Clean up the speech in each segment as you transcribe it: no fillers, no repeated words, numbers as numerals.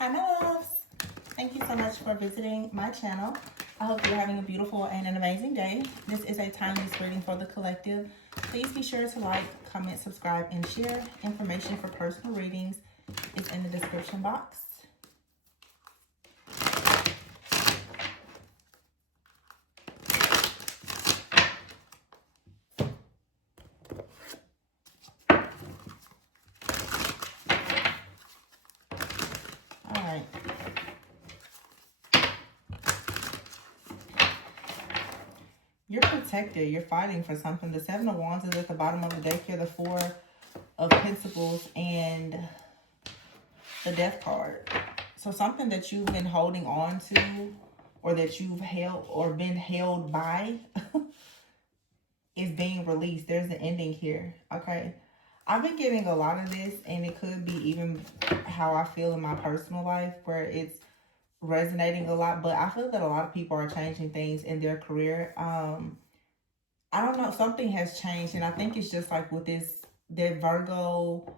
Hi, my loves. Thank you so much for visiting my channel. I hope you're having a beautiful and an amazing day. This is a timeless reading for the collective. Please be sure to like, comment, subscribe, and share. Information for personal readings is in the description box. All right. You're protected. You're fighting for something. The Seven of Wands is at the bottom of the deck here. The Four of Pentacles and the Death card. So something that you've been holding on to, or that you've held or been held by is being released. There's the ending here. Okay. I've been getting a lot of this, and it could be even how I feel in my personal life, where it's resonating a lot, but I feel that a lot of people are changing things in their career. I don't know, something has changed, and I think it's just like with the Virgo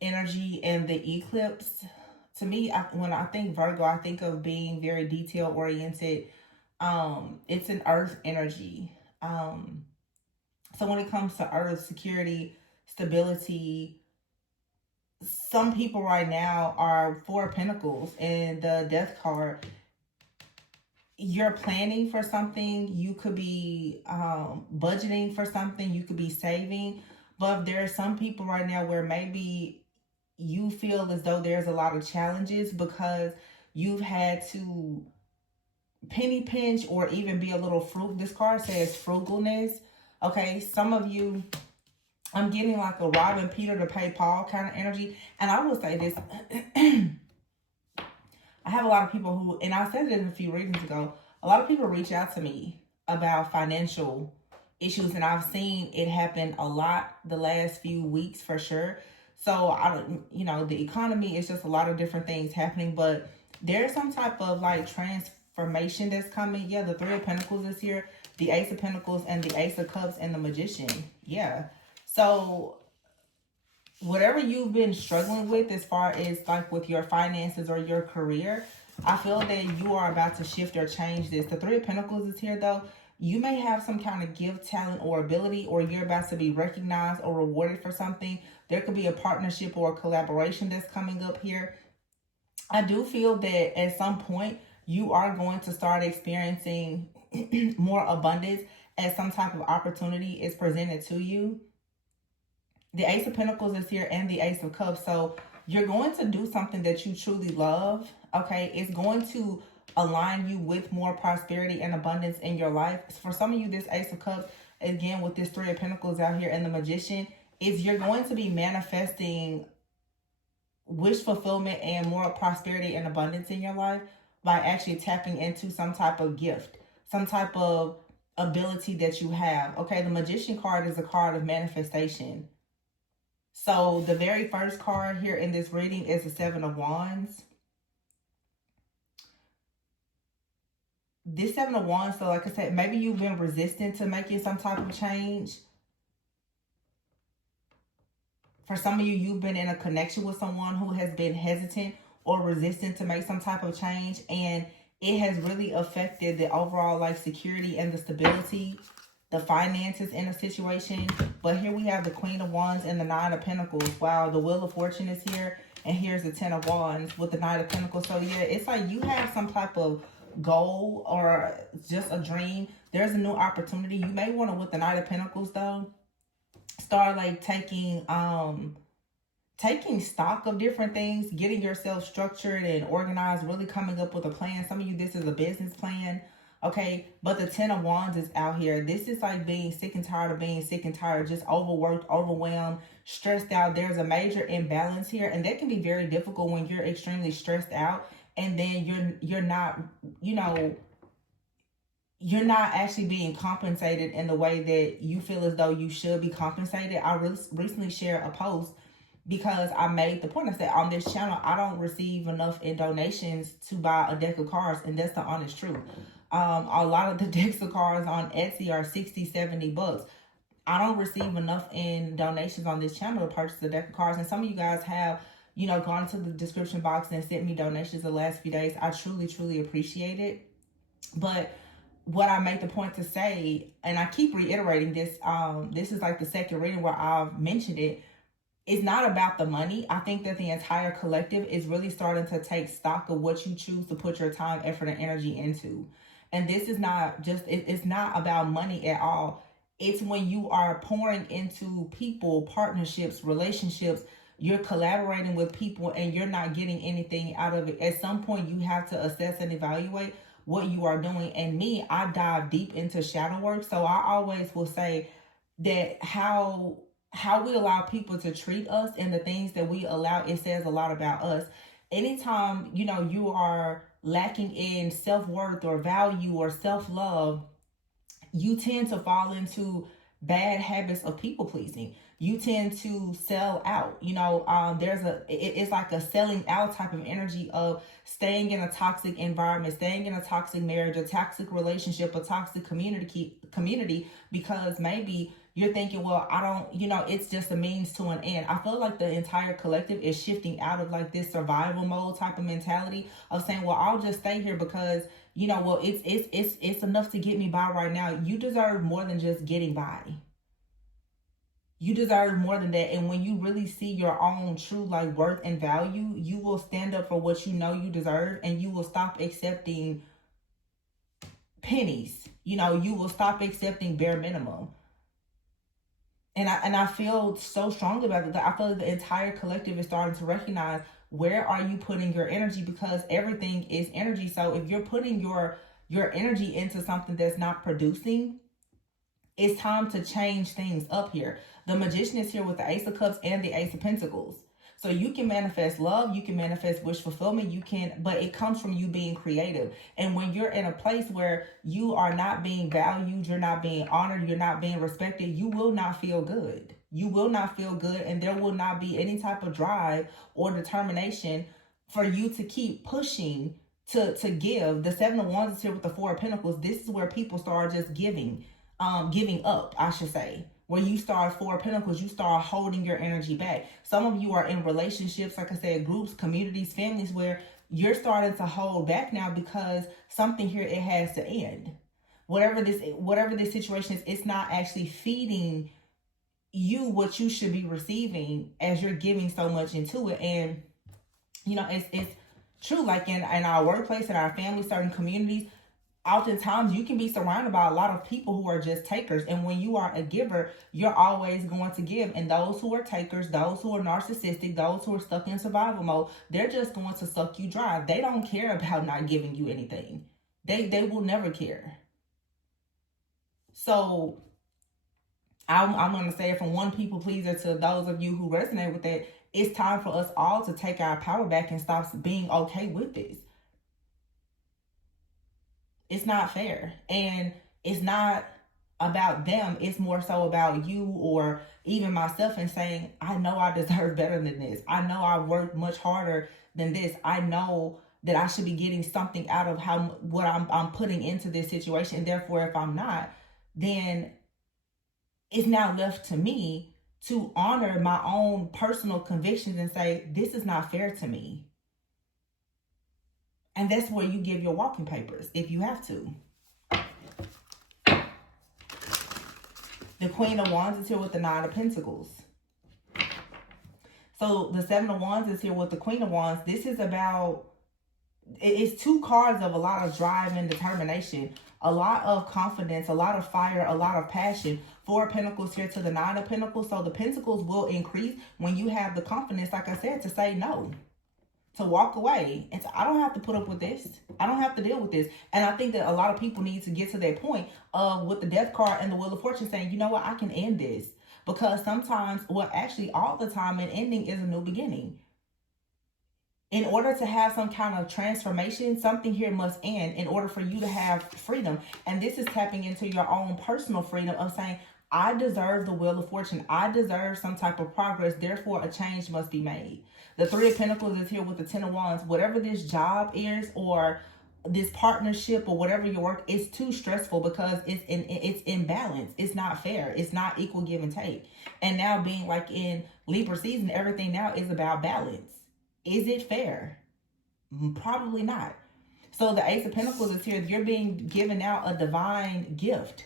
energy and the eclipse. To me, when I think Virgo, I think of being very detail oriented. It's an earth energy. So when it comes to earth, security, stability, some people right now are Four of Pentacles and the Death card. You're planning for something. You could be budgeting for something. You could be saving. But there are some people right now where maybe you feel as though there's a lot of challenges because you've had to penny pinch or even be a little frugal. This card says frugalness. Okay, some of you, I'm getting like a robbing Peter to pay Paul kind of energy. And I will say this. I have a lot of people who, and I said it a few readings ago, a lot of people reach out to me about financial issues, and I've seen it happen a lot the last few weeks for sure. So, I don't, the economy is just a lot of different things happening, but there's some type of like transformation that's coming. Yeah, the Three of Pentacles is here, the Ace of Pentacles, and the Ace of Cups, and the Magician. Yeah. So whatever you've been struggling with as far as like with your finances or your career, I feel that you are about to shift or change this. The Three of Pentacles is here though. You may have some kind of gift, talent, or ability, or you're about to be recognized or rewarded for something. There could be a partnership or a collaboration that's coming up here. I do feel that at some point you are going to start experiencing more abundance as some type of opportunity is presented to you. The Ace of Pentacles is here and the Ace of Cups. So you're going to do something that you truly love. Okay. It's going to align you with more prosperity and abundance in your life. For some of you, this Ace of Cups, again, with this Three of Pentacles out here and the Magician, is you're going to be manifesting wish fulfillment and more prosperity and abundance in your life by actually tapping into some type of gift, some type of ability that you have. Okay. The Magician card is a card of manifestation. So the very first card here in this reading is the Seven of Wands. This Seven of Wands, so like I said, maybe you've been resistant to making some type of change. For some of you, you've been in a connection with someone who has been hesitant or resistant to make some type of change. And it has really affected the overall like security and the stability, the finances in a situation. But here we have the Queen of Wands and the Nine of Pentacles. Wow, the Wheel of Fortune is here. And here's the Ten of Wands with the Knight of Pentacles. So yeah, it's like you have some type of goal or just a dream. There's a new opportunity. You may want to, with the Knight of Pentacles though, start like taking stock of different things, getting yourself structured and organized, really coming up with a plan. Some of you, this is a business plan. Okay, but the Ten of Wands is out here. This is like being sick and tired of being sick and tired, just overworked, overwhelmed, stressed out. There's a major imbalance here, and that can be very difficult when you're extremely stressed out, and then you're not, you're not actually being compensated in the way that you feel as though you should be compensated. I recently shared a post because I made the point. I said on this channel, I don't receive enough in donations to buy a deck of cards, and that's the honest truth. A lot of the decks of cards on Etsy are 60, 70 bucks. I don't receive enough in donations on this channel to purchase a deck of cards. And some of you guys have gone to the description box and sent me donations the last few days. I truly, truly appreciate it. But what I make the point to say, and I keep reiterating this, this is like the second reading where I've mentioned it, it's not about the money. I think that the entire collective is really starting to take stock of what you choose to put your time, effort, and energy into. And this is not just, it's not about money at all. It's when you are pouring into people, partnerships, relationships, you're collaborating with people and you're not getting anything out of it. At some point, you have to assess and evaluate what you are doing. And me, I dive deep into shadow work. So I always will say that how we allow people to treat us and the things that we allow, it says a lot about us. Anytime, you are lacking in self-worth or value or self-love, you tend to fall into bad habits of people pleasing. You tend to sell out. It's like a selling out type of energy of staying in a toxic environment, staying in a toxic marriage, a toxic relationship, a toxic community, because maybe you're thinking, well, I don't, it's just a means to an end. I feel like the entire collective is shifting out of like this survival mode type of mentality of saying, well, I'll just stay here because, well, it's enough to get me by right now. You deserve more than just getting by. You deserve more than that. And when you really see your own true like worth and value, you will stand up for what you know you deserve, and you will stop accepting pennies. You will stop accepting bare minimum. And I feel so strongly about it. I feel like the entire collective is starting to recognize, where are you putting your energy? Because everything is energy. So if you're putting your energy into something that's not producing, it's time to change things up here. The Magician is here with the Ace of Cups and the Ace of Pentacles. So you can manifest love, you can manifest wish fulfillment, but it comes from you being creative. And when you're in a place where you are not being valued, you're not being honored, you're not being respected, you will not feel good. You will not feel good, and there will not be any type of drive or determination for you to keep pushing to give. The Seven of Wands is here with the Four of Pentacles. This is where people start just giving up, I should say. When you start Four of Pentacles, you start holding your energy back. Some of you are in relationships, like I said, groups, communities, families, where you're starting to hold back now because something here, it has to end. Whatever this situation is, it's not actually feeding you what you should be receiving as you're giving so much into it. And it's true, like in our workplace, in our family, certain communities, oftentimes you can be surrounded by a lot of people who are just takers. And when you are a giver, you're always going to give. And those who are takers, those who are narcissistic, those who are stuck in survival mode, they're just going to suck you dry. They don't care about not giving you anything. They will never care. So I'm going to say it from one people pleaser to those of you who resonate with it. It's time for us all to take our power back and stop being okay with this. It's not fair. And it's not about them. It's more so about you or even myself, and saying, I know I deserve better than this. I know I worked much harder than this. I know that I should be getting something out of what I'm putting into this situation. And therefore, if I'm not, then it's now left to me to honor my own personal convictions and say, this is not fair to me. And that's where you give your walking papers, if you have to. The Queen of Wands is here with the Nine of Pentacles. So the Seven of Wands is here with the Queen of Wands. This is about, it's two cards of a lot of drive and determination, a lot of confidence, a lot of fire, a lot of passion. Four of Pentacles here to the Nine of Pentacles. So the Pentacles will increase when you have the confidence, like I said, to say no. To walk away and I don't have to put up with this. I don't have to deal with this. And I think that a lot of people need to get to that point of with the Death card and the Wheel of Fortune saying, you know what, I can end this. Because sometimes, well, actually all the time, an ending is a new beginning. In order to have some kind of transformation, something here must end in order for you to have freedom. And this is tapping into your own personal freedom of saying, I deserve the Wheel of Fortune. I deserve some type of progress. Therefore, a change must be made. The Three of Pentacles is here with the Ten of Wands. Whatever this job is or this partnership or whatever your work, is too stressful because it's imbalance. It's not fair. It's not equal give and take. And now being like in Libra season, everything now is about balance. Is it fair? Probably not. So the Ace of Pentacles is here. You're being given out a divine gift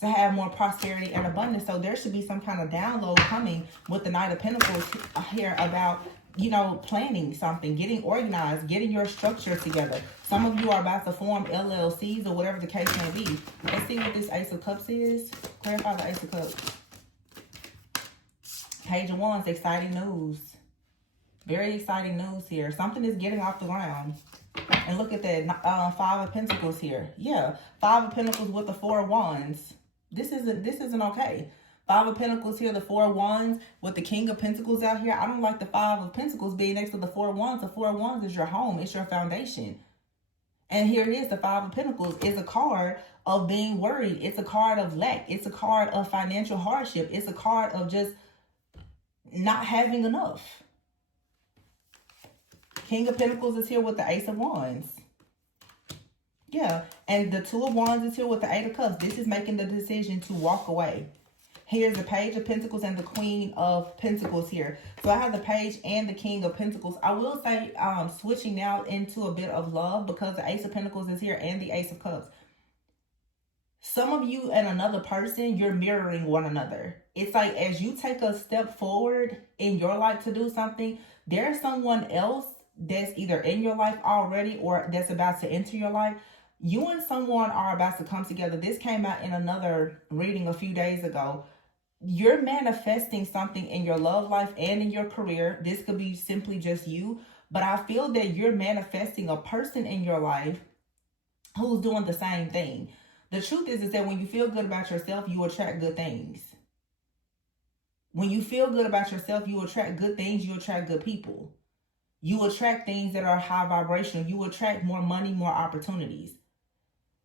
to have more prosperity and abundance. So there should be some kind of download coming with the Knight of Pentacles here about, you know, planning something, getting organized, getting your structure together. Some of you are about to form LLCs or whatever the case may be. Let's see what this Ace of Cups is. Clarify the Ace of Cups. Page of Wands, exciting news. Very exciting news here. Something is getting off the ground. And look at that, Five of Pentacles here. Yeah, Five of Pentacles with the Four of Wands. This isn't okay. Five of Pentacles here, the Four of Wands with the King of Pentacles out here. I don't like the Five of Pentacles being next to the Four of Wands. The Four of Wands is your home. It's your foundation. And here it is, the Five of Pentacles is a card of being worried. It's a card of lack. It's a card of financial hardship. It's a card of just not having enough. King of Pentacles is here with the Ace of Wands. Yeah, and the Two of Wands is here with the Eight of Cups. This is making the decision to walk away. Here's the Page of Pentacles and the Queen of Pentacles here. So I have the Page and the King of Pentacles. I will say switching now into a bit of love because the Ace of Pentacles is here and the Ace of Cups. Some of you and another person, you're mirroring one another. It's like as you take a step forward in your life to do something, there's someone else that's either in your life already or that's about to enter your life. You and someone are about to come together. This came out in another reading a few days ago. You're manifesting something in your love life and in your career. This could be simply just you, but I feel that you're manifesting a person in your life who's doing the same thing. The truth is that when you feel good about yourself, you attract good things. When you feel good about yourself, you attract good things. You attract good people. You attract things that are high vibrational. You attract more money, more opportunities.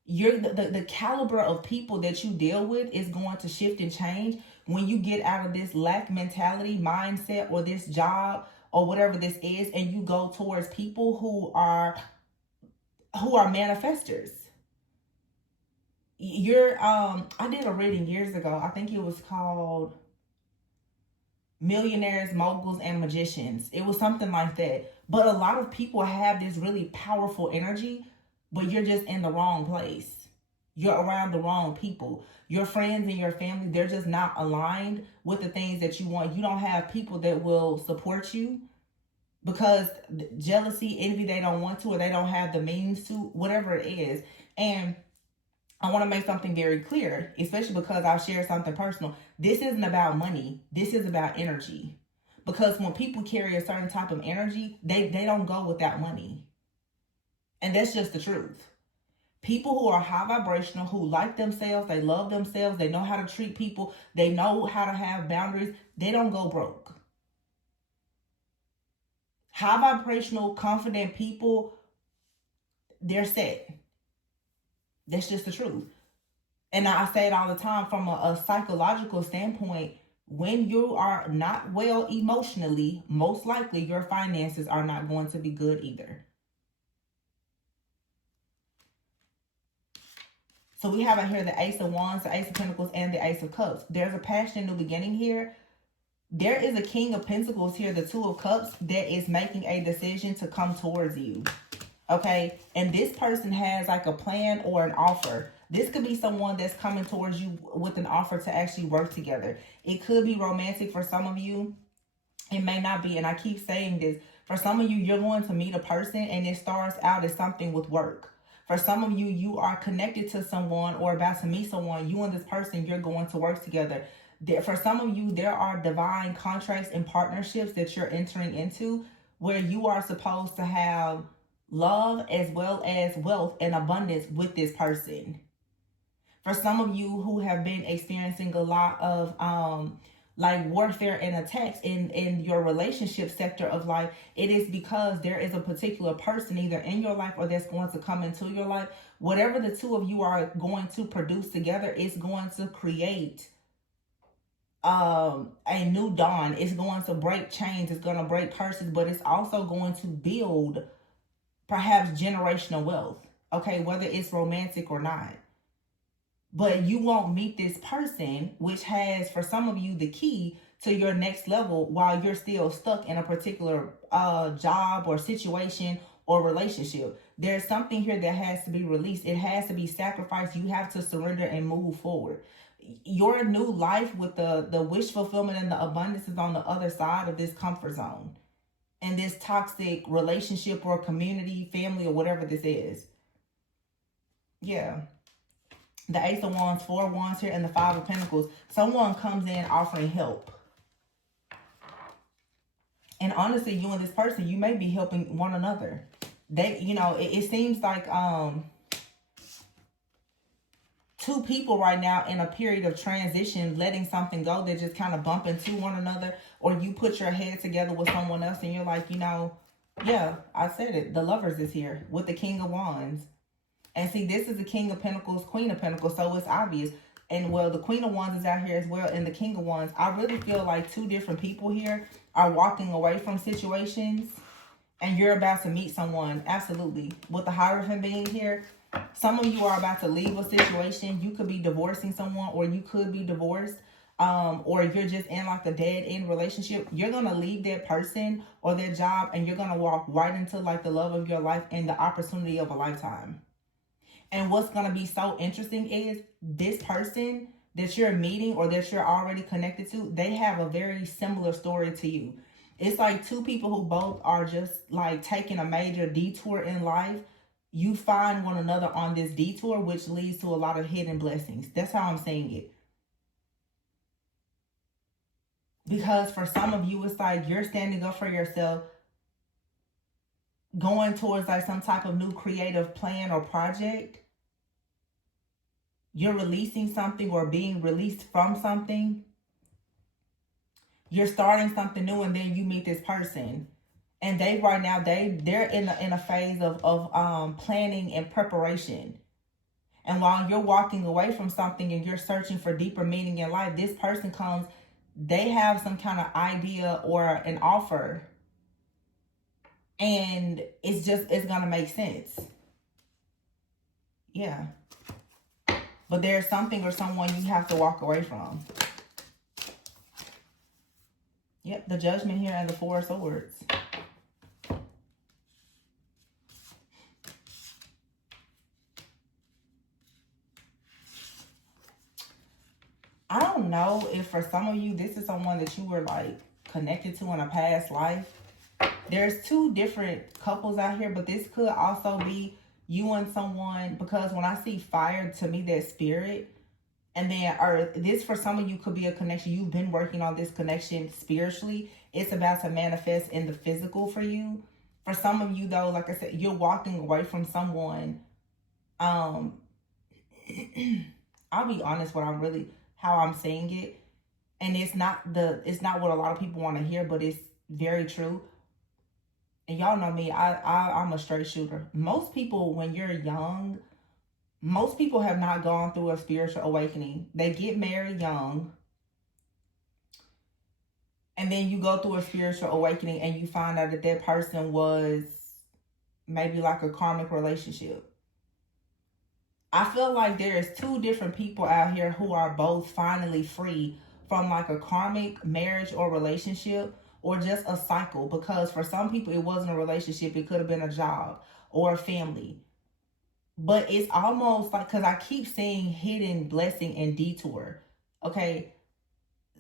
The caliber of people that you deal with is going to shift and change when you get out of this lack mentality, mindset, or this job or whatever this is, and you go towards people who are manifestors. I did a reading years ago. I think it was called Millionaires, Moguls, and Magicians. It was something like that. But a lot of people have this really powerful energy, but you're just in the wrong place. You're around the wrong people. Your friends and your family, they're just not aligned with the things that you want. You don't have people that will support you because jealousy, envy, they don't want to, or they don't have the means to, whatever it is. And I want to make something very clear, especially because I'll share something personal. This isn't about money. This is about energy. Because when people carry a certain type of energy, they don't go without money. And that's just the truth. People who are high vibrational, who like themselves, they love themselves, they know how to treat people, they know how to have boundaries, they don't go broke. High vibrational, confident people, they're set. That's just the truth. And I say it all the time from a psychological standpoint. When you are not well emotionally, most likely your finances are not going to be good either. So we have out here the Ace of Wands, the Ace of Pentacles, and the Ace of Cups. There's a passion in the beginning here. There is a King of Pentacles here, the Two of Cups, that is making a decision to come towards you. Okay? And this person has like a plan or an offer. This could be someone that's coming towards you with an offer to actually work together. It could be romantic for some of you. It may not be. And I keep saying this. For some of you, you're going to meet a person and it starts out as something with work. For some of you, you are connected to someone or about to meet someone. You and this person, you're going to work together. For some of you, there are divine contracts and partnerships that you're entering into where you are supposed to have love as well as wealth and abundance with this person. For some of you who have been experiencing a lot of like warfare and attacks in your relationship sector of life, it is because there is a particular person either in your life or that's going to come into your life. Whatever the two of you are going to produce together is going to create a new dawn. It's going to break chains. It's going to break curses, but it's also going to build perhaps generational wealth. Okay, whether it's romantic or not. But you won't meet this person, which has, for some of you, the key to your next level while you're still stuck in a particular job or situation or relationship. There's something here that has to be released. It has to be sacrificed. You have to surrender and move forward. Your new life with the wish fulfillment and the abundance is on the other side of this comfort zone and this toxic relationship or community, family, or whatever this is. Yeah. The Ace of Wands, 4 Wands here, and the 5 of Pentacles. Someone comes in offering help. And honestly, you and this person, you may be helping one another. They, you know, it seems like two people right now in a period of transition, letting something go. They just kind of bump into one another. Or you put your head together with someone else and you're like, you know, yeah, I said it. The Lovers is here with the King of Wands. And see, this is the King of Pentacles, Queen of Pentacles, so it's obvious. And well, the Queen of Wands is out here as well, and the King of Wands. I really feel like two different people here are walking away from situations, and you're about to meet someone, absolutely. With the Hierophant being here, some of you are about to leave a situation. You could be divorcing someone, or you could be divorced, or you're just in like a dead-end relationship. You're going to leave that person or their job, and you're going to walk right into like the love of your life and the opportunity of a lifetime. And what's going to be so interesting is this person that you're meeting or that you're already connected to, they have a very similar story to you. It's like two people who both are just like taking a major detour in life. You find one another on this detour, which leads to a lot of hidden blessings. That's how I'm saying it. Because for some of you, it's like you're standing up for yourself, going towards like some type of new creative plan or project. You're releasing something or being released from something. You're starting something new, and then you meet this person. And they right now, they're in a phase of planning and preparation. And while you're walking away from something and you're searching for deeper meaning in life, this person comes, they have some kind of idea or an offer. And it's going to make sense. Yeah. But there's something or someone you have to walk away from. Yep, the Judgment here and the 4 of Swords. I don't know if for some of you, this is someone that you were like connected to in a past life. There's 2 different couples out here, but this could also be you and someone, because when I see fire, to me, that's spirit. And then earth, this for some of you could be a connection. You've been working on this connection spiritually. It's about to manifest in the physical for you. For some of you, though, like I said, you're walking away from someone. I'll be honest how I'm saying it. And it's not what a lot of people want to hear, but it's very true. And y'all know me, I'm a straight shooter. Most people, when you're young, most people have not gone through a spiritual awakening. They get married young. And then you go through a spiritual awakening and you find out that that person was maybe like a karmic relationship. I feel like there is 2 different people out here who are both finally free from like a karmic marriage or relationship, or just a cycle. Because for some people, it wasn't a relationship. It could have been a job or a family. But it's almost like, because I keep saying hidden blessing and detour. Okay.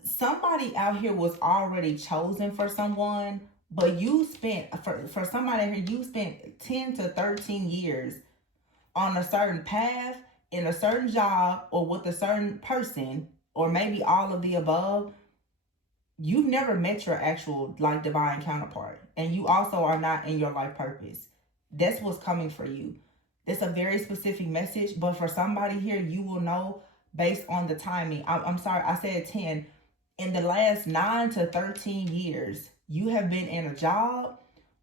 Somebody out here was already chosen for someone, but you spent, for somebody out here, you spent 10 to 13 years on a certain path, in a certain job, or with a certain person, or maybe all of the above. You've never met your actual like divine counterpart, and you also are not in your life purpose. That's what's coming for you. It's a very specific message, but for somebody here, you will know based on the timing. I'm sorry, I said 10. In the last 9 to 13 years, you have been in a job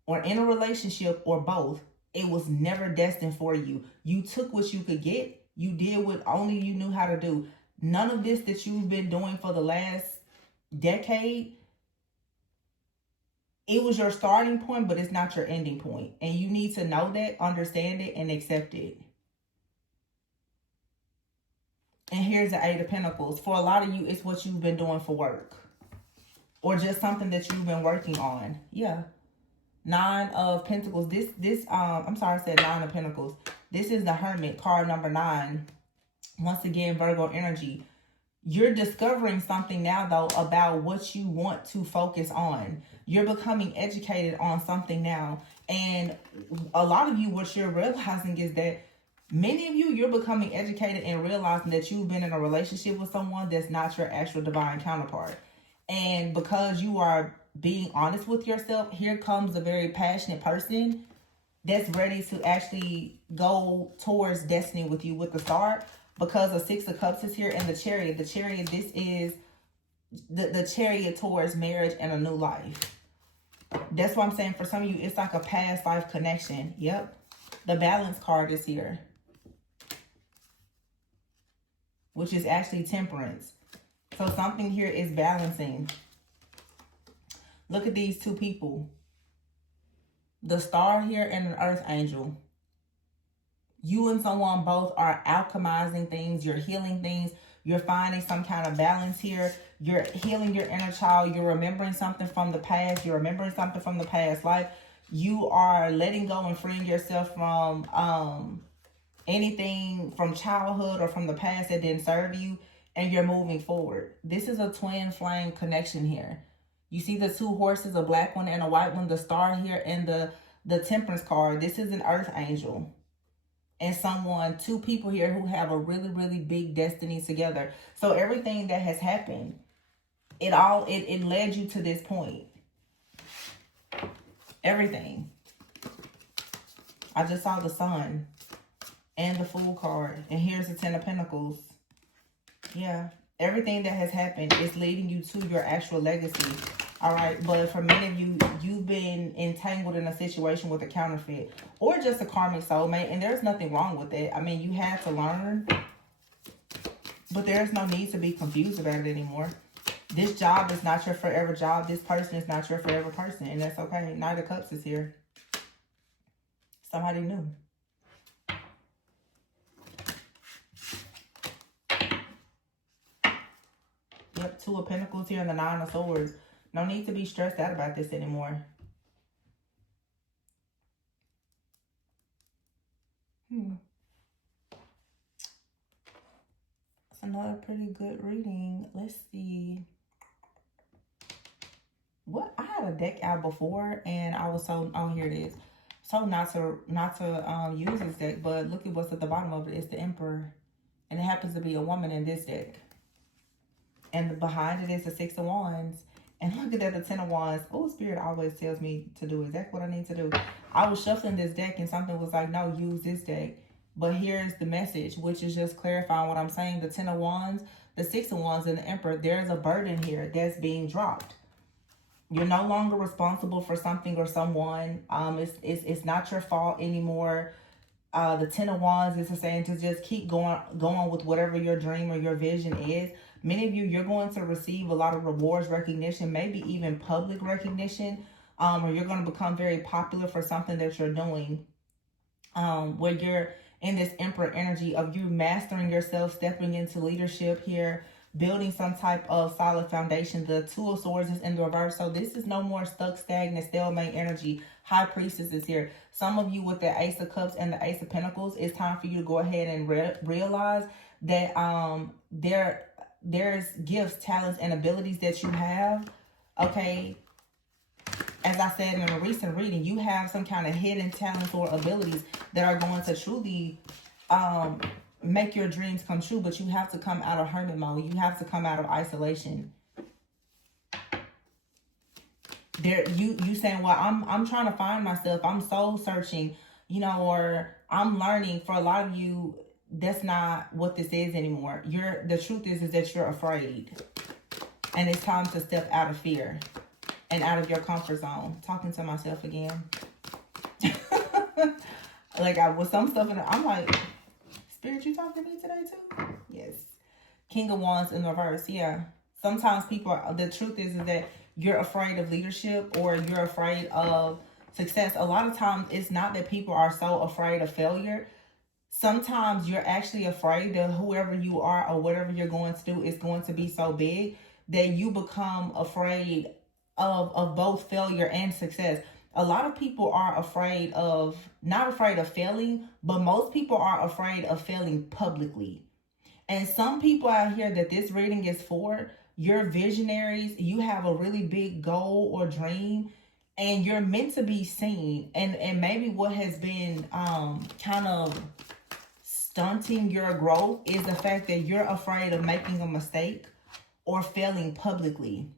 or in a relationship or both. It was never destined for you. You took what you could get. You did what only you knew how to do. None of this that you've been doing for the last decade, it was your starting point, but it's not your ending point. And you need to know that, understand it, and accept it. And here's the 8 of Pentacles. For a lot of you, it's what you've been doing for work. or just something that you've been working on. Yeah. Nine of Pentacles. I'm sorry, I said Nine of Pentacles. This is the Hermit, card number 9. Once again, Virgo energy. You're discovering something now, though, about what you want to focus on. You're becoming educated on something now. And a lot of you, what you're realizing is that many of you, you're becoming educated and realizing that you've been in a relationship with someone that's not your actual divine counterpart. And because you are being honest with yourself, here comes a very passionate person that's ready to actually go towards destiny with you with the Star. Because the 6 of Cups is here, and the Chariot. The Chariot, this is the Chariot towards marriage and a new life. That's what I'm saying. For some of you, it's like a past life connection. Yep. The Balance card is here, which is actually Temperance. So something here is balancing. Look at these two people. The Star here and an Earth Angel. You and someone both are alchemizing things. You're healing things. You're finding some kind of balance here. You're healing your inner child. You're remembering something from the past. You're remembering something from the past life. You are letting go and freeing yourself from anything from childhood or from the past that didn't serve you. And you're moving forward. This is a twin flame connection here. You see the 2 horses, a black one and a white one, the Star here, and the Temperance card. This is an Earth Angel. And someone, 2 people here who have a really, really big destiny together. So everything that has happened, it led you to this point. Everything. I just saw the Sun and the Fool card. And here's the 10 of Pentacles. Yeah. Everything that has happened is leading you to your actual legacy. All right. But for many of you, you've been entangled in a situation with a counterfeit or just a karmic soulmate. And there's nothing wrong with it. I mean, you had to learn, but there's no need to be confused about it anymore. This job is not your forever job. This person is not your forever person. And that's okay. Knight of Cups is here. Somebody new. Yep, 2 of Pentacles here and the 9 of Swords. No need to be stressed out about this anymore. It's another pretty good reading. Let's see. What? I had a deck out before and I was so, oh, here it is. So not to use this deck, but look at what's at the bottom of it. It's the Emperor. And it happens to be a woman in this deck. And behind it is the 6 of Wands. And look at that, the 10 of Wands. Oh, Spirit always tells me to do exactly what I need to do. I was shuffling this deck and something was like, no, use this deck. But here's the message, which is just clarifying what I'm saying. The 10 of Wands, the 6 of Wands, and the Emperor. There's a burden here that's being dropped. You're no longer responsible for something or someone. It's not your fault anymore. The 10 of Wands is saying to just keep going with whatever your dream or your vision is. Many of you, you're going to receive a lot of rewards, recognition, maybe even public recognition, or you're going to become very popular for something that you're doing, where you're in this Emperor energy of you mastering yourself, stepping into leadership here, building some type of solid foundation. The 2 of Swords is in the reverse. So this is no more stuck, stagnant, stalemate energy. High Priestess is here. Some of you with the Ace of Cups and the Ace of Pentacles, it's time for you to go ahead and realize that there's gifts, talents, and abilities that you have. Okay. As I said in a recent reading, you have some kind of hidden talents or abilities that are going to truly make your dreams come true. But you have to come out of hermit mode. You have to come out of isolation. You saying, well, I'm trying to find myself. I'm soul searching, you know, or I'm learning. For a lot of you, that's not what this is anymore. The truth is that you're afraid. And it's time to step out of fear and out of your comfort zone. Talking to myself again. Like with some stuff, I'm like, Spirit, you talking to me today too? Yes. King of Wands in reverse. Yeah. Sometimes the truth is that you're afraid of leadership or you're afraid of success. A lot of times it's not that people are so afraid of failure. Sometimes you're actually afraid that whoever you are or whatever you're going to do is going to be so big that you become afraid of both failure and success. A lot of people are afraid of, not afraid of failing, but most people are afraid of failing publicly. And some people out here that this reading is for, you're visionaries, you have a really big goal or dream, and you're meant to be seen. And maybe what has been kind of stunting your growth is the fact that you're afraid of making a mistake or failing publicly.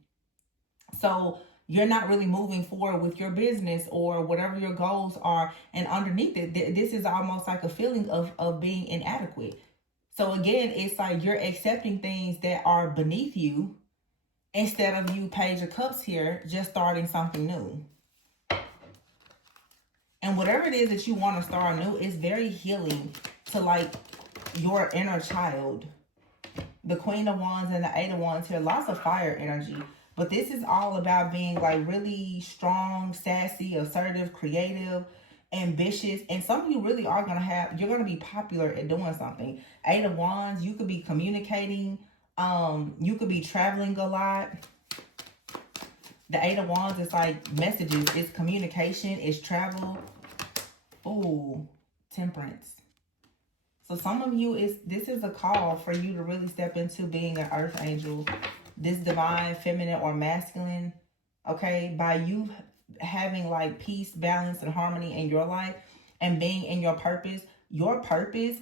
So you're not really moving forward with your business or whatever your goals are. And underneath it, this is almost like a feeling of being inadequate. So again, it's like you're accepting things that are beneath you instead of you, Page of Cups here, just starting something new. And whatever it is that you want to start new is very healing to like your inner child. The Queen of Wands and the Eight of Wands here, lots of fire energy. But this is all about being like really strong, sassy, assertive, creative, ambitious. And some of you really are going to have, you're going to be popular at doing something. Eight of Wands, you could be communicating. You could be traveling a lot. The Eight of Wands is like messages. It's communication. It's travel. Ooh, Temperance. So some of you, this is a call for you to really step into being an earth angel. This divine, feminine, or masculine, okay? By you having like peace, balance, and harmony in your life and being in your purpose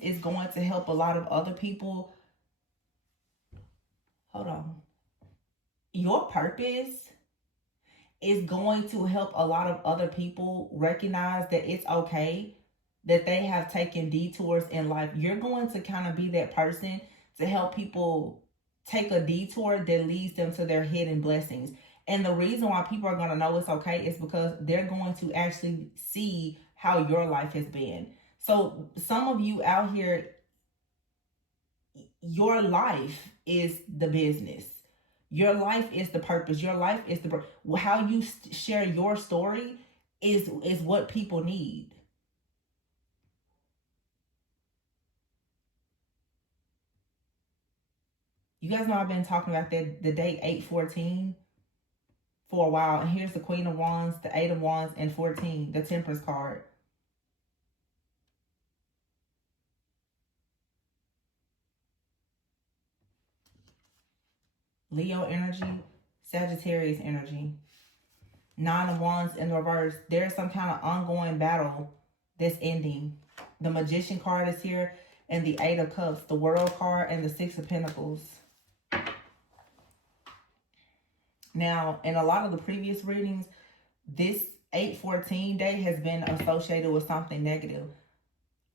is going to help a lot of other people. Hold on. Your purpose is going to help a lot of other people recognize that it's okay that they have taken detours in life. You're going to kind of be that person to help people take a detour that leads them to their hidden blessings. And the reason why people are going to know it's okay is because they're going to actually see how your life has been. So some of you out here, your life is the business. Your life is the purpose. Your life is the how you share your story is what people need. You guys know I've been talking about the date 8/14 for a while. And here's the Queen of Wands, the Eight of Wands, and 14, the Temperance card. Leo energy, Sagittarius energy. Nine of Wands in reverse. There's some kind of ongoing battle that's ending. The Magician card is here, and the Eight of Cups, the World card, and the Six of Pentacles. Now, in a lot of the previous readings, this 8/14 day has been associated with something negative.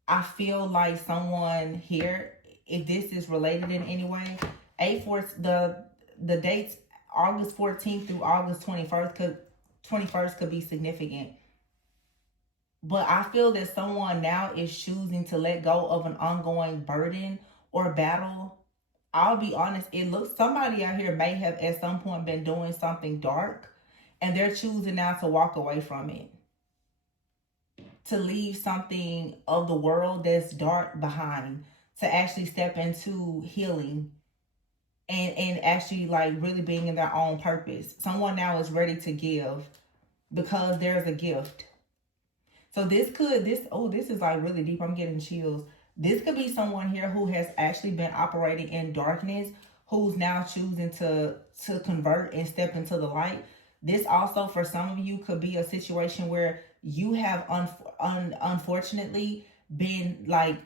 I feel like someone here, if this is related in any way, the dates August 14th through August 21st could be significant. But I feel that someone now is choosing to let go of an ongoing burden or battle. I'll be honest, it looks, somebody out here may have at some point been doing something dark, and they're choosing now to walk away from it. To leave something of the world that's dark behind, to actually step into healing and actually like really being in their own purpose. Someone now is ready to give because there's a gift. So this is like really deep. I'm getting chills. This could be someone here who has actually been operating in darkness, who's now choosing to convert and step into the light. This also, for some of you, could be a situation where you have unfortunately been like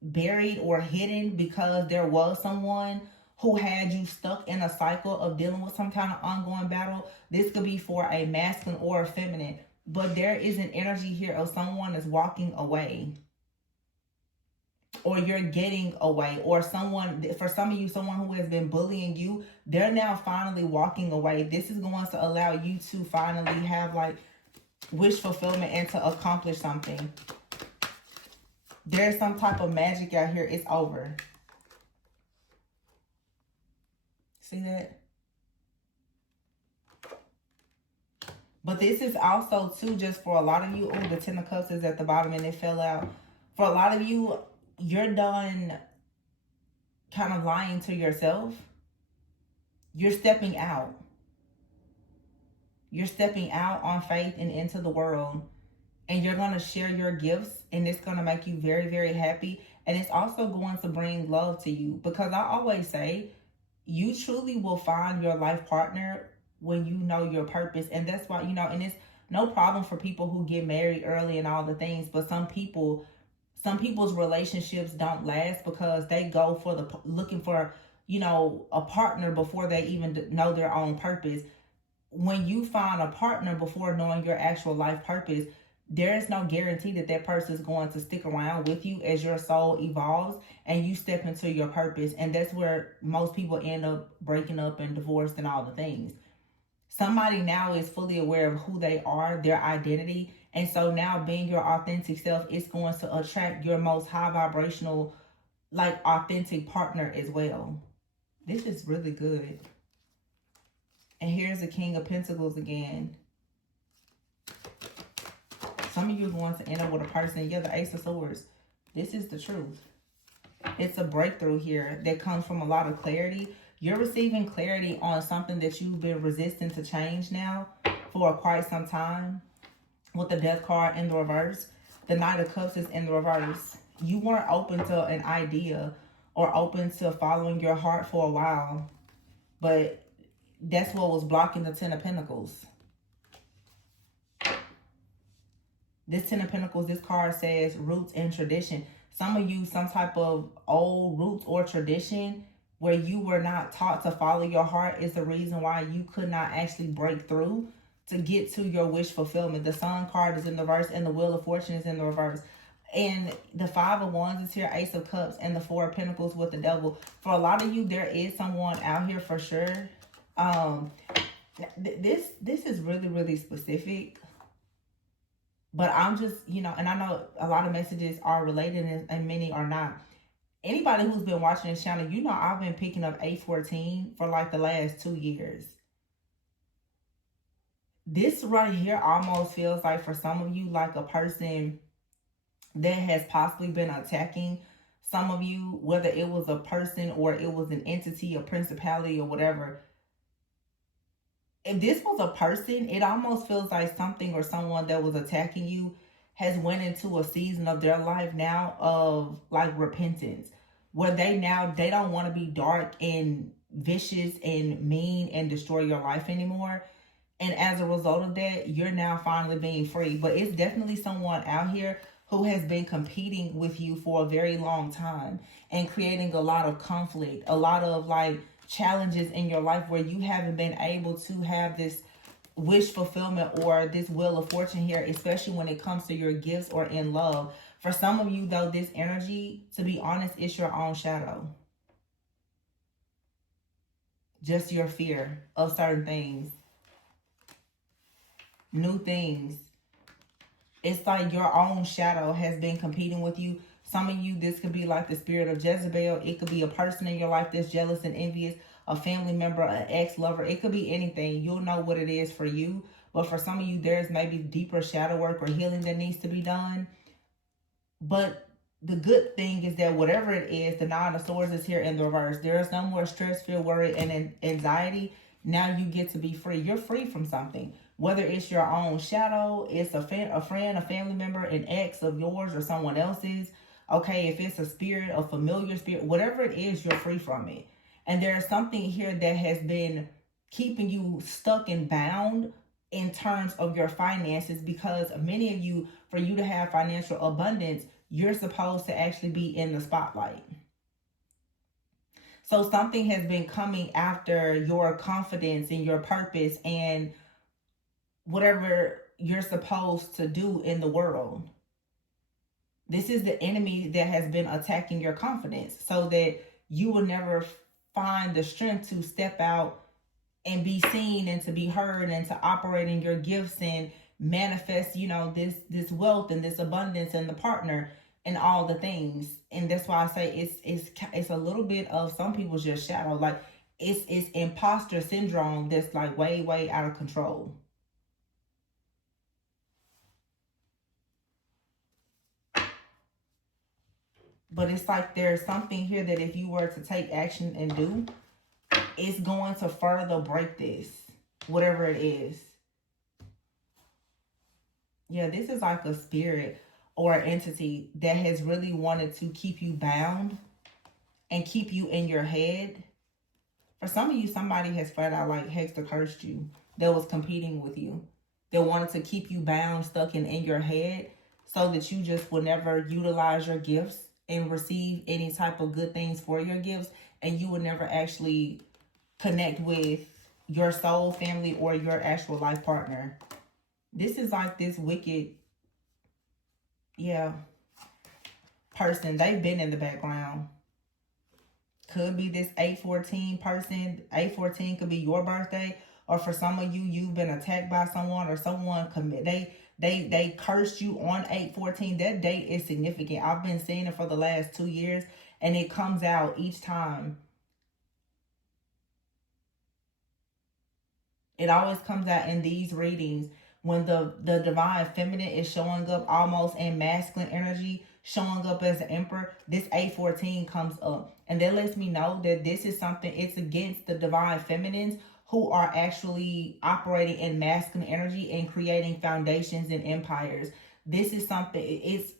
buried or hidden because there was someone who had you stuck in a cycle of dealing with some kind of ongoing battle. This could be for a masculine or a feminine, but there is an energy here of someone is walking away, or you're getting away, or someone, for some of you, someone who has been bullying you, they're now finally walking away. This is going to allow you to finally have like wish fulfillment and to accomplish something. There's some type of magic out here. It's over. See that? But this is also too, just for a lot of you, oh, the Ten of Cups is at the bottom and it fell out. For a lot of you, you're done kind of lying to yourself. You're stepping out. You're stepping out on faith and into the world. And you're going to share your gifts. And it's going to make you very, very happy. And it's also going to bring love to you. Because I always say, you truly will find your life partner when you know your purpose. And that's why, you know, and it's no problem for people who get married early and all the things. But some people's relationships don't last because they go for looking for, you know, a partner before they even know their own purpose. When you find a partner before knowing your actual life purpose, there is no guarantee that that person is going to stick around with you as your soul evolves and you step into your purpose. And that's where most people end up breaking up and divorced and all the things. Somebody now is fully aware of who they are, their identity. And so now being your authentic self is going to attract your most high vibrational, like authentic partner as well. This is really good. And here's the King of Pentacles again. Some of you are going to end up with a person. Yeah, the Ace of Swords. This is the truth. It's a breakthrough here that comes from a lot of clarity. You're receiving clarity on something that you've been resistant to change now for quite some time. With the Death card in the reverse. The Knight of Cups is in the reverse. You weren't open to an idea or open to following your heart for a while. But that's what was blocking the Ten of Pentacles. This Ten of Pentacles, this card says roots and tradition. Some of you, some type of old roots or tradition where you were not taught to follow your heart is the reason why you could not actually break through to get to your wish fulfillment. The Sun card is in the reverse and the Wheel of Fortune is in the reverse. And the Five of Wands is here, Ace of Cups, and the Four of Pentacles with the Devil. For a lot of you, there is someone out here for sure. This is really, really specific. But I'm just, you know, and I know a lot of messages are related and many are not. Anybody who's been watching this channel, you know I've been picking up 814 for like the last 2 years. This right here almost feels like for some of you like a person that has possibly been attacking some of you, whether it was a person or it was an entity, a principality or whatever. If this was a person, it almost feels like something or someone that was attacking you has went into a season of their life now of like repentance, where they don't want to be dark and vicious and mean and destroy your life anymore. And as a result of that, you're now finally being free. But it's definitely someone out here who has been competing with you for a very long time and creating a lot of conflict, a lot of like challenges in your life where you haven't been able to have this wish fulfillment or this Wheel of Fortune here, especially when it comes to your gifts or in love. For some of you though, this energy, to be honest, is your own shadow. Just your fear of certain things. New things. It's like your own shadow has been competing with you. Some of you, this could be like the spirit of Jezebel. It could be a person in your life that's jealous and envious, a family member, an ex-lover. It could be anything. You'll know what it is for you. But for some of you, there's maybe deeper shadow work or healing that needs to be done. But the good thing is that whatever it is, the Nine of Swords is here in the reverse. There is no more stress, fear, worry, and anxiety. Now you get to be free. You're free from something. Whether it's your own shadow, it's a friend, a family member, an ex of yours or someone else's. Okay, if it's a spirit, a familiar spirit, whatever it is, you're free from it. And there's something here that has been keeping you stuck and bound in terms of your finances, because many of you, for you to have financial abundance, you're supposed to actually be in the spotlight. So something has been coming after your confidence and your purpose and whatever you're supposed to do in the world. This is the enemy that has been attacking your confidence so that you will never find the strength to step out and be seen and to be heard and to operate in your gifts and manifest, you know, this wealth and this abundance and the partner and all the things. And that's why I say it's a little bit of some people's just shadow. Like it's imposter syndrome that's like way out of control. But it's like there's something here that if you were to take action and do, it's going to further break this, whatever it is. Yeah, this is like a spirit or an entity that has really wanted to keep you bound and keep you in your head. For some of you, somebody has flat out like hexed or cursed you that was competing with you. They wanted to keep you bound, stuck in your head, so that you just will never utilize your gifts and receive any type of good things for your gifts, and you will never actually connect with your soul family or your actual life partner. This is like this wicked, yeah, person. They've been in the background. Could be this 814 person. 814 could be your birthday, or for some of you, you've been attacked by someone, or someone they cursed you on 814. That date is significant. I've been seeing it for the last 2 years, and it comes out each time. It always comes out in these readings when the divine feminine is showing up almost in masculine energy, showing up as the emperor. This 814 comes up, and that lets me know that this is something, it's against the divine feminines who are actually operating in masculine energy and creating foundations and empires. This is something, it's,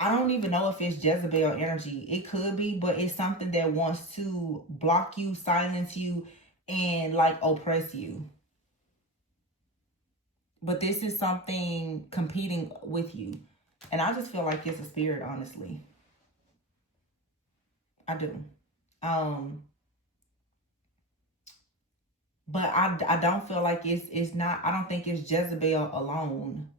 I don't even know if it's Jezebel energy. It could be, but it's something that wants to block you, silence you, and like oppress you. But this is something competing with you. And I just feel like it's a spirit, honestly. I do. But I don't feel like it's not, I don't think it's Jezebel alone.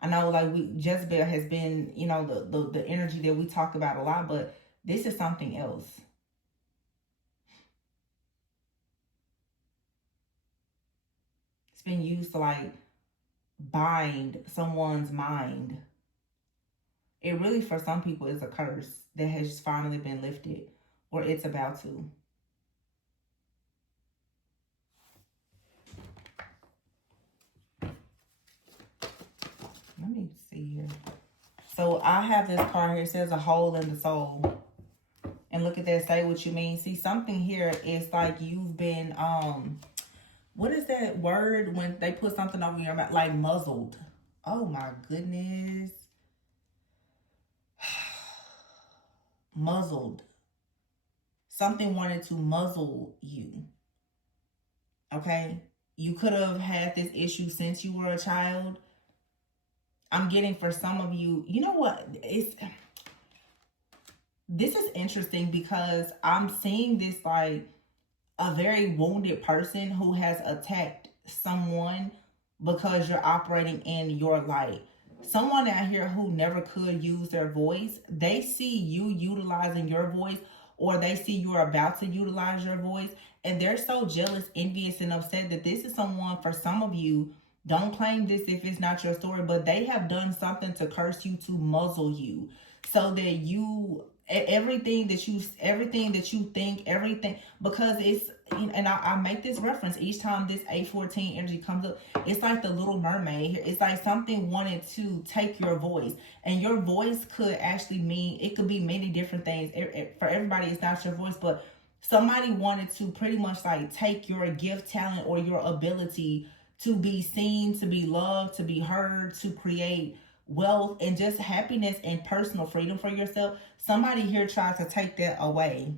I know like Jezebel has been, you know, the energy that we talk about a lot, but this is something else. It's been used to like bind someone's mind. It really, for some people, is a curse that has finally been lifted, or it's about to. Let me see here. So I have this card here. It says a hole in the soul. And look at that. Say what you mean. See, something here is like you've been, what is that word when they put something over your mouth? Like muzzled. Oh my goodness. Muzzled. Something wanted to muzzle you. Okay? You could have had this issue since you were a child. I'm getting for some of you, you know what? This is interesting because I'm seeing this like a very wounded person who has attacked someone because you're operating in your light. Someone out here who never could use their voice, they see you utilizing your voice, or they see you're about to utilize your voice, and they're so jealous, envious, and upset that this is someone, for some of you, don't claim this if it's not your story, but they have done something to curse you, to muzzle you, so that you, everything that you think, everything, because it's, and I make this reference each time this 814 energy comes up. It's like the Little Mermaid here. It's like something wanted to take your voice, and your voice could actually mean, it could be many different things. For everybody, it's not your voice, but somebody wanted to pretty much like take your gift, talent, or your ability to be seen, to be loved, to be heard, to create wealth and just happiness and personal freedom for yourself. Somebody here tries to take that away.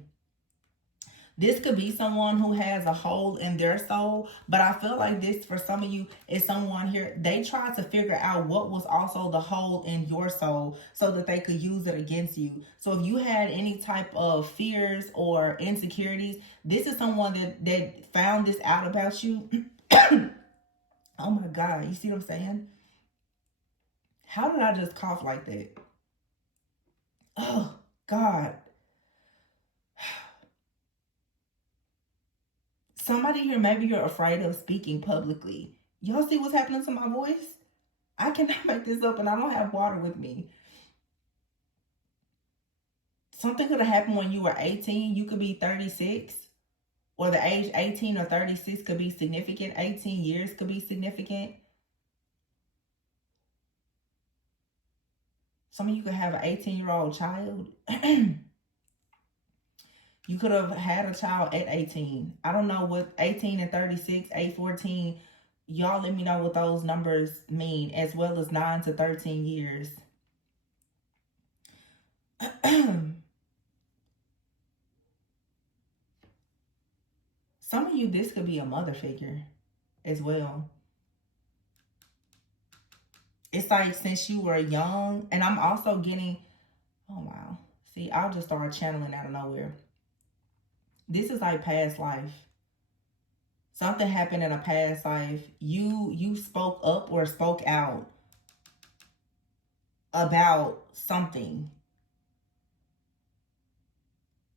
This could be someone who has a hole in their soul, but I feel like this, for some of you, is someone here, they tried to figure out what was also the hole in your soul so that they could use it against you. So if you had any type of fears or insecurities, this is someone that found this out about you. Oh my God, you see what I'm saying? How did I just cough like that? Oh, God. Somebody here, maybe you're afraid of speaking publicly. Y'all see what's happening to my voice? I cannot make this up, and I don't have water with me. Something could have happened when you were 18. You could be 36. Or the age 18 or 36 could be significant. 18 years could be significant. Some of you could have an 18-year-old child. You could have had a child at 18. I don't know what 18 and 36, 814. Y'all let me know what those numbers mean, as well as 9 to 13 years. Some of you, this could be a mother figure as well. It's like since you were young, and I'm also getting, oh wow. See, I'll just start channeling out of nowhere. This is like past life. Something happened in a past life. You spoke up or spoke out about something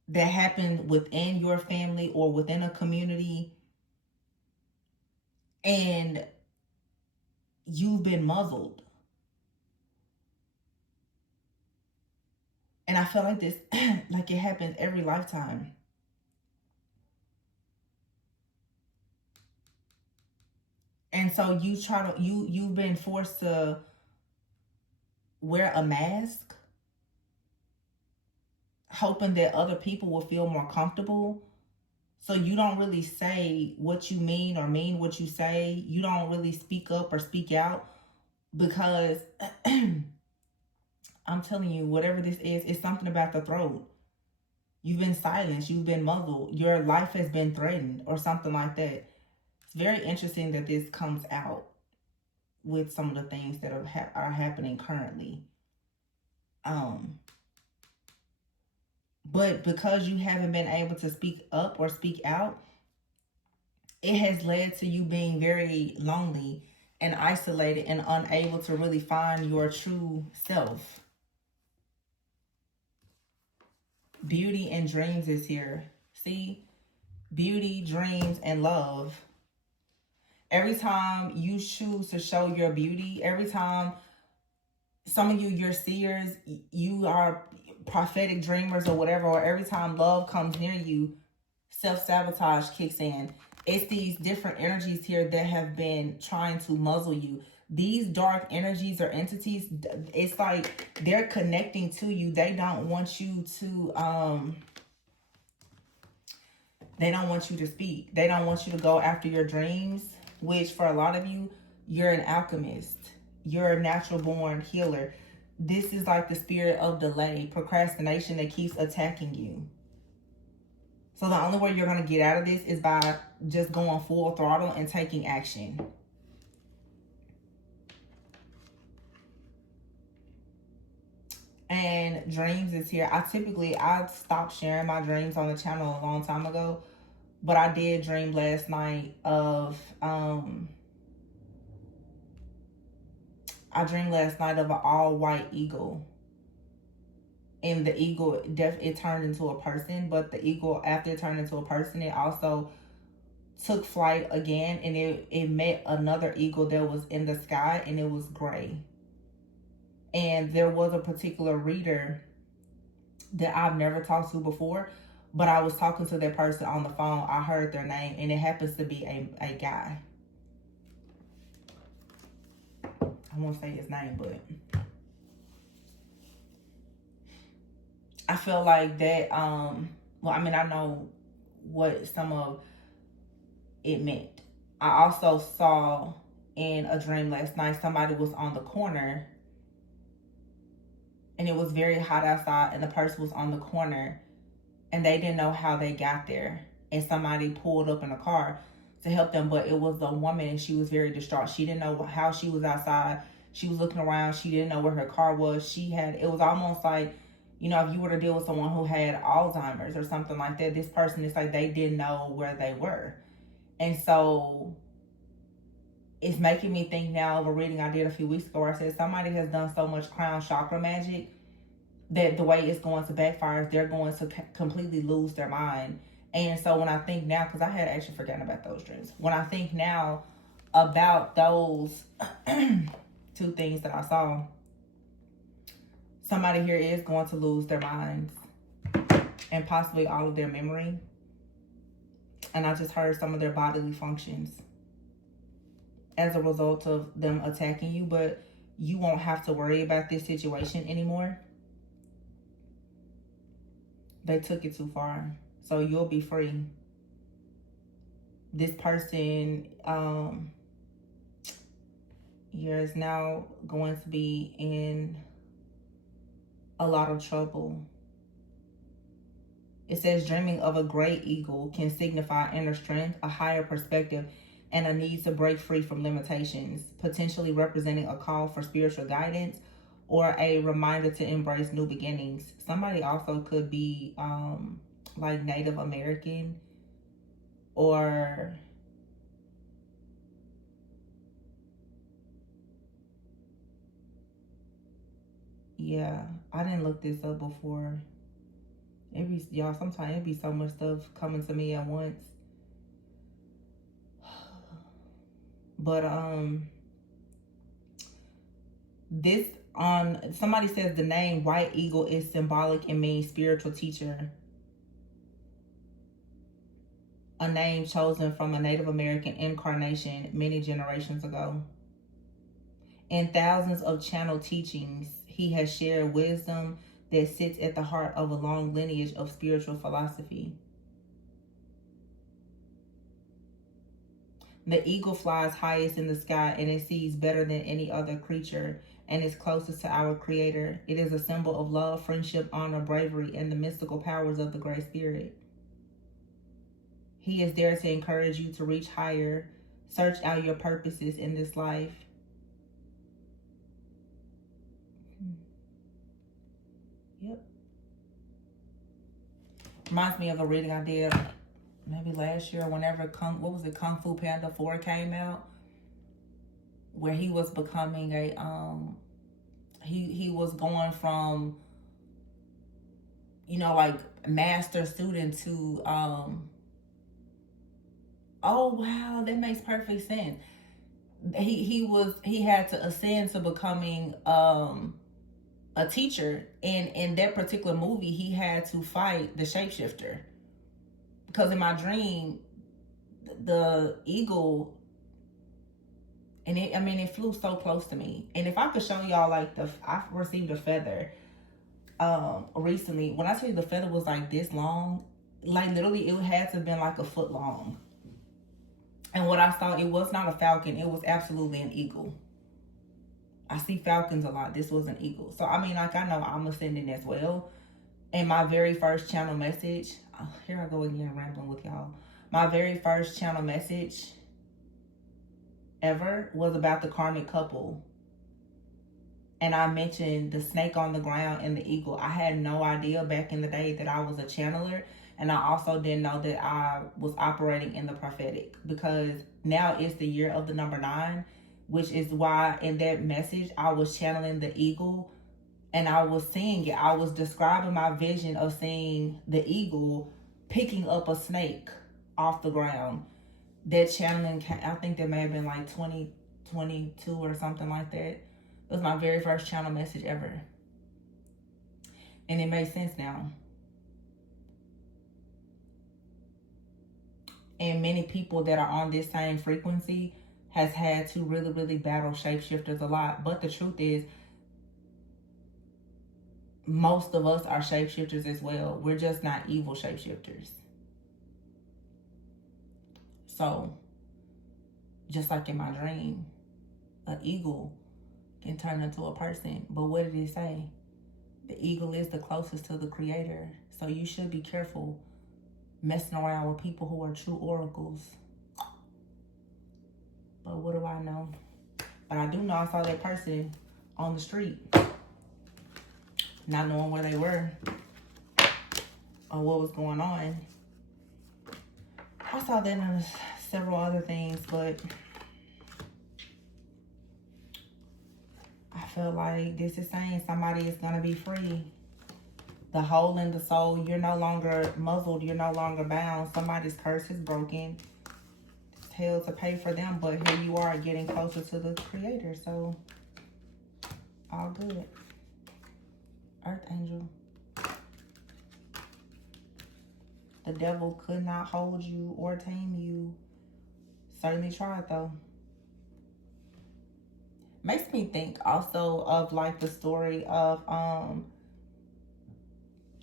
that happened within your family or within a community, and you've been muzzled. And I feel like this, like it happens every lifetime. And so you've been forced to wear a mask, hoping that other people will feel more comfortable. So you don't really say what you mean or mean what you say. You don't really speak up or speak out because I'm telling you, whatever this is, it's something about the throat. You've been silenced. You've been muzzled. Your life has been threatened or something like that. It's very interesting that this comes out with some of the things that are happening currently. But because you haven't been able to speak up or speak out, it has led to you being very lonely and isolated and unable to really find your true self. Beauty and dreams is here. See? Beauty, dreams, and love. Every time you choose to show your beauty, every time some of you, you're seers, you are prophetic dreamers or whatever, or every time love comes near you, self-sabotage kicks in. It's these different energies here that have been trying to muzzle you. These dark energies or entities, it's like they're connecting to you. They don't want you to, they don't want you to speak. They don't want you to go after your dreams, which for a lot of you, you're an alchemist. You're a natural born healer. This is like the spirit of delay, procrastination that keeps attacking you. So the only way you're going to get out of this is by just going full throttle and taking action. And dreams is here. I stopped sharing my dreams on the channel a long time ago. But I did dream last night of, I dreamed last night of an all-white eagle. And the eagle, it turned into a person. But the eagle, after it turned into a person, it also took flight again. And it met another eagle that was in the sky, and it was gray. And there was a particular reader that I've never talked to before. But I was talking to that person on the phone. I heard their name, and it happens to be a guy. I won't say his name, but I feel like that, well, I mean, I know what some of it meant. I also saw in a dream last night, somebody was on the corner, and it was very hot outside, and the person was on the corner, and they didn't know how they got there. And somebody pulled up in a car to help them, but it was a woman, and she was very distraught. She didn't know how she was outside. She was looking around. She didn't know where her car was. It was almost like, you know, if you were to deal with someone who had Alzheimer's or something like that, this person, it's like they didn't know where they were. And so it's making me think now of a reading I did a few weeks ago where I said somebody has done so much crown chakra magic that the way it's going to backfire, they're going to completely lose their mind. And so when I think now, because I had actually forgotten about those dreams, when I think now about those two things that I saw, somebody here is going to lose their minds and possibly all of their memory. And I just heard some of their bodily functions as a result of them attacking you, but you won't have to worry about this situation anymore. They took it too far. So you'll be free. This person, is now going to be in a lot of trouble. It says dreaming of a great eagle can signify inner strength, a higher perspective, and a need to break free from limitations, potentially representing a call for spiritual guidance or a reminder to embrace new beginnings. Somebody also could be like Native American, or yeah, I didn't look this up before. It be, y'all, sometimes it be so much stuff coming to me at once. But this somebody says the name White Eagle is symbolic and means spiritual teacher. A name chosen from a Native American incarnation many generations ago. In thousands of channeled teachings, he has shared wisdom that sits at the heart of a long lineage of spiritual philosophy. The eagle flies highest in the sky, and it sees better than any other creature and is closest to our Creator. It is a symbol of love, friendship, honor, bravery, and the mystical powers of the Great Spirit. He is there to encourage you to reach higher, search out your purposes in this life. Yep. Reminds me of a reading I did maybe last year, whenever Kung Fu Panda 4 came out, where he was becoming a he was going from, you know, like master student to oh wow, that makes perfect sense. He had to ascend to becoming a teacher, and in that particular movie he had to fight the shapeshifter, because in my dream the eagle, and it flew so close to me. And if I could show y'all, like, I received a feather recently. When I tell you the feather was like this long, like literally it had to have been like a foot long. And what I saw, it was not a falcon, it was absolutely an eagle. I see falcons a lot. This was an eagle. So I mean, like, I know I'm ascending as well. And my very first channel message, here I go again rambling with y'all. My very first channel message ever was about the karmic couple. And I mentioned the snake on the ground and the eagle. I had no idea back in the day that I was a channeler. And I also didn't know that I was operating in the prophetic, because now it's the year of the number 9, which is why in that message I was channeling the eagle, and I was seeing it. I was describing my vision of seeing the eagle picking up a snake off the ground. That channeling, I think that may have been like 2022 or something like that. It was my very first channel message ever. And it makes sense now. And many people that are on this same frequency has had to really, really battle shapeshifters a lot. But the truth is, most of us are shapeshifters as well. We're just not evil shapeshifters. So, just like in my dream, an eagle can turn into a person. But what did it say? The eagle is the closest to the Creator. So you should be careful messing around with people who are true oracles. But what do I know? But I do know I saw that person on the street, not knowing where they were or what was going on. I saw that and several other things, but I feel like this is saying somebody is going to be free. The hole in the soul, you're no longer muzzled, you're no longer bound. Somebody's curse is broken. It's hell to pay for them, but here you are getting closer to the Creator, so all good. Earth Angel. The devil could not hold you or tame you. Certainly tried though. Makes me think also of like the story of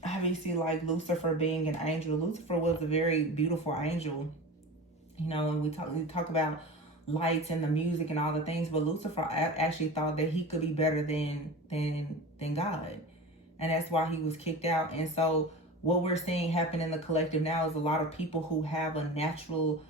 obviously, like Lucifer being an angel. Lucifer was a very beautiful angel. You know, and we talk about lights and the music and all the things, but Lucifer actually thought that he could be better than God, and that's why he was kicked out. And so what we're seeing happen in the collective now is a lot of people who have a natural,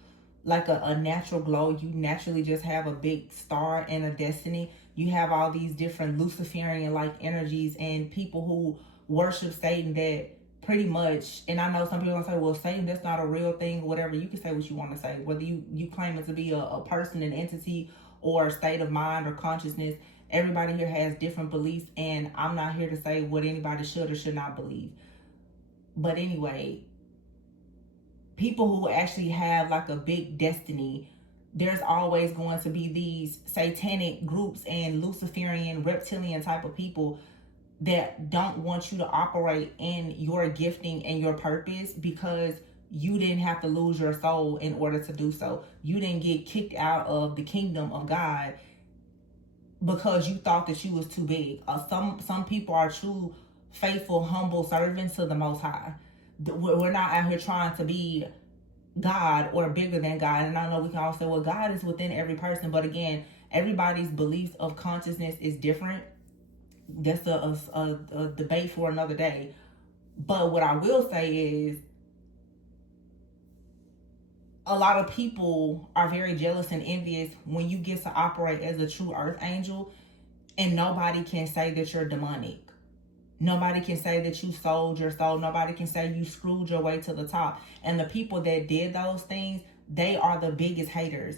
like a natural glow. You naturally just have a big star and a destiny. You have all these different Luciferian like energies, and people who worship Satan that pretty much, and I know some people gonna say, well, Satan, that's not a real thing, whatever. You can say what you want to say, whether you claim it to be a person, an entity, or a state of mind or consciousness. Everybody here has different beliefs, and I'm not here to say what anybody should or should not believe. But anyway, people who actually have like a big destiny, there's always going to be these satanic groups and Luciferian reptilian type of people that don't want you to operate in your gifting and your purpose, because you didn't have to lose your soul in order to do so. You didn't get kicked out of the kingdom of God because you thought that you was too big. Some people are true, faithful, humble servants to the Most High. We're not out here trying to be God or bigger than God. And I know we can all say, well, God is within every person. But again, everybody's beliefs of consciousness is different. That's a debate for another day. But what I will say is, a lot of people are very jealous and envious when you get to operate as a true earth angel, and nobody can say that you're demonic. Nobody can say that you sold your soul. Nobody can say you screwed your way to the top. And the people that did those things, they are the biggest haters,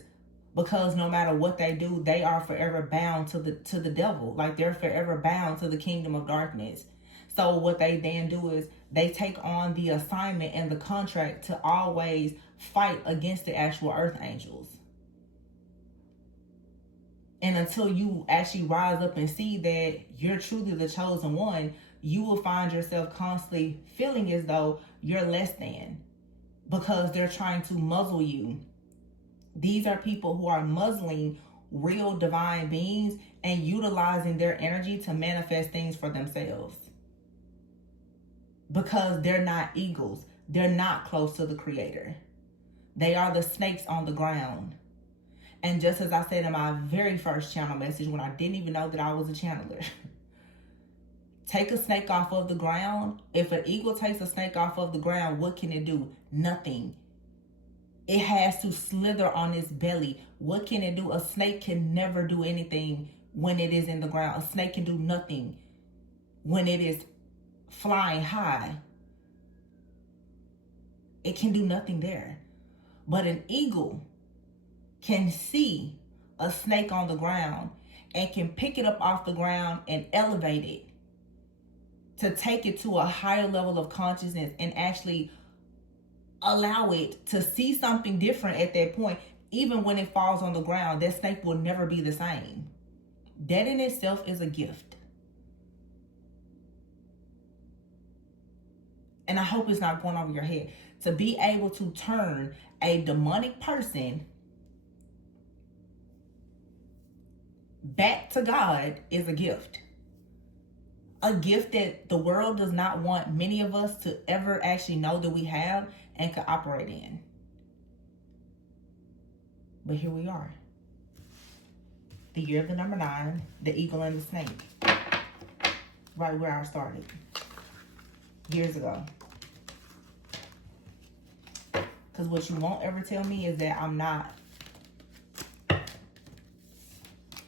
because no matter what they do, they are forever bound to the devil. Like, they're forever bound to the kingdom of darkness. So what they then do is they take on the assignment and the contract to always fight against the actual earth angels. And until you actually rise up and see that you're truly the chosen one, you will find yourself constantly feeling as though you're less than, because they're trying to muzzle you. These are people who are muzzling real divine beings and utilizing their energy to manifest things for themselves, because they're not eagles. They're not close to the Creator. They are the snakes on the ground. And just as I said in my very first channel message, when I didn't even know that I was a channeler, take a snake off of the ground. If an eagle takes a snake off of the ground, what can it do? Nothing. It has to slither on its belly. What can it do? A snake can never do anything when it is in the ground. A snake can do nothing when it is flying high. It can do nothing there. But an eagle can see a snake on the ground and can pick it up off the ground and elevate it to take it to a higher level of consciousness and actually allow it to see something different at that point. Even when it falls on the ground, that snake will never be the same. That in itself is a gift. And I hope it's not going over your head. To be able to turn a demonic person back to God is a gift. A gift that the world does not want many of us to ever actually know that we have and can operate in. But here we are. The year of the number 9, the eagle and the snake. Right where I started. Years ago. Because what you won't ever tell me is that I'm not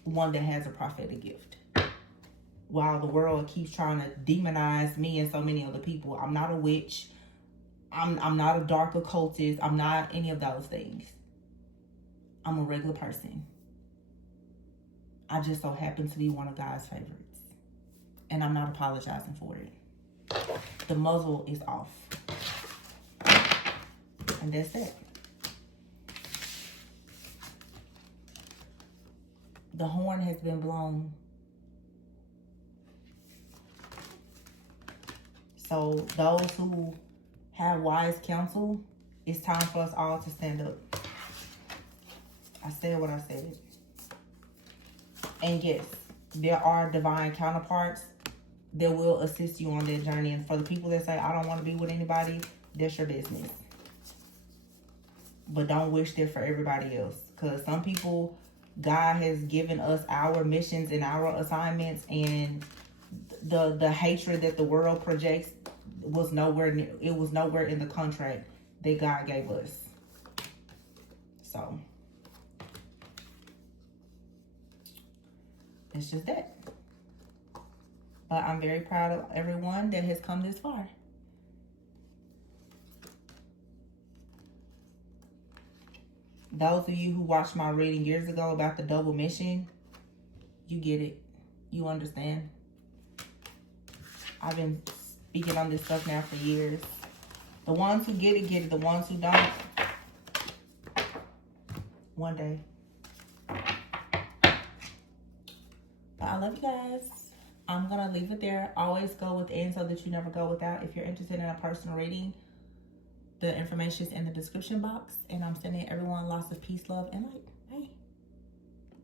one that has a prophetic gift. While the world keeps trying to demonize me and so many other people, I'm not a witch. I'm not a dark occultist. I'm not any of those things. I'm a regular person. I just so happen to be one of God's favorites. And I'm not apologizing for it. The muzzle is off. And that's it. The horn has been blown. So those who have wise counsel, it's time for us all to stand up. I said what I said. And yes, there are divine counterparts that will assist you on that journey. And for the people that say, I don't want to be with anybody, that's your business. But don't wish that for everybody else. Because some people, God has given us our missions and our assignments, and the hatred that the world projects was nowhere near, it was nowhere in the contract that God gave us. So it's just that. But I'm very proud of everyone that has come this far. Those of you who watched my reading years ago about the double mission, you get it. You understand. I've been speaking on this stuff now for years. The ones who get it, get it. The ones who don't, one day. But I love you guys. I'm going to leave it there. Always go within so that you never go without. If you're interested in a personal reading, the information is in the description box. And I'm sending everyone lots of peace, love, and light.